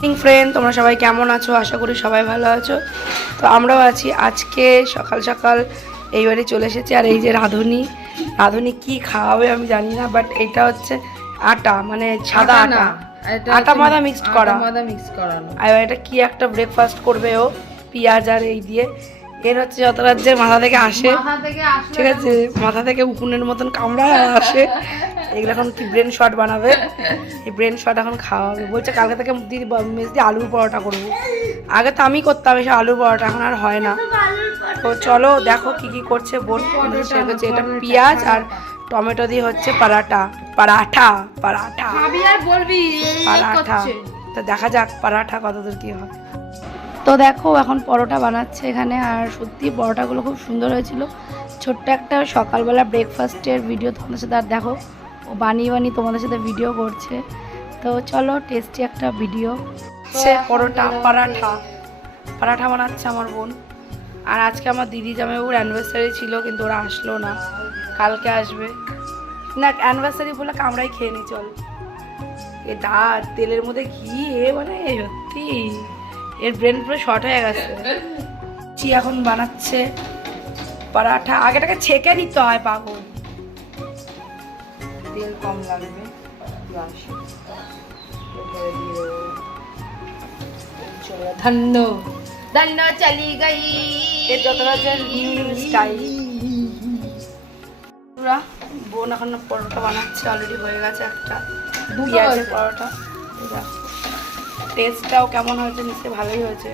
Friend তোমরা সবাই কেমন আছো? আশা করি সবাই ভালো আছো। তো আমরাও আছি। আজকে সকাল সকাল এই বাড়ি চলে এসেছি। আর এই যে রাঁধুনি রাঁধুনি কি খাওয়াবে আমি জানি না বাট এটা হচ্ছে আটা মানে সাদা আটা আটা। মাদা মিক্সড করা। মাদা মিক্স করানো। আর এটা কি একটা ব্রেকফাস্ট করবে ও? পেঁয়াজ আর এই দিয়ে। এর হচ্ছে যত রাজ্যের মাথা থেকে আসে। ঠিক আছে? মাথা থেকে উকুনের মতন কামড়া আসে। এগুলো এখন কি ব্রেন শট বানাবে? এই ব্রেন শট এখন খাওয়াবে। বলছে কালকে থেকে দিদি মেজ দিয়ে আলুর পরোটা করব। আগে তো আমি করতাম এসে আলুর পরোটা এখন আর হয় না। তো চলো দেখো কি কি করছে বোন। হচ্ছে এটা পেঁয়াজ আর টমেটো দিয়ে হচ্ছে পরাটা পরাঠা পরাঠা। বলবি পরাঠা। তো দেখা যাক পরাঠা কতদূর কি হয়। তো দেখো এখন পরোটা বানাচ্ছে এখানে আর সত্যি পরোটাগুলো খুব সুন্দর হয়েছিল। ছোট্ট একটা সকালবেলা ব্রেকফাস্টের ভিডিও তোমাদের সাথে আর দেখো। ও বানিয়ে বানিয়ে তোমাদের সাথে ভিডিও করছে। তো চলো টেস্টি একটা ভিডিও সে পরোটা, পরাঠা। পরাঠা বানাচ্ছে আমার বোন। আর আজকে আমার দিদি জামাইবাবুর অ্যানিভার্সারি ছিল, কিন্তু ওরা আসলো না। কালকে আসবে। না অ্যানিভার্সারি বলে কামড়াই খেয়ে নি, চল। এ দাঁত তেলের মধ্যে ঘি, এ মানে সত্যি। এর ব্রেন পুরো শর্ট হয়ে গেছে। চি এখন বানাচ্ছে পরাঠা। আগেটাকে ছেঁকে নিতে হয়, পাগল। তেল কম লাগবে ব্যাস। এরপরে দিয়ে দেবো চলো, ধন্য ধন্য চলি গই। এর যতটা হচ্ছে নিউ স্টাইল পুরা বোন এখন পরোটা বানাচ্ছে অলরেডি হয়ে গেছে একটা। পেঁয়াজের হয়েছে। পরোটা। টেস্টটাও কেমন হয়েছে নিশ্চয়ই ভালোই হয়েছে।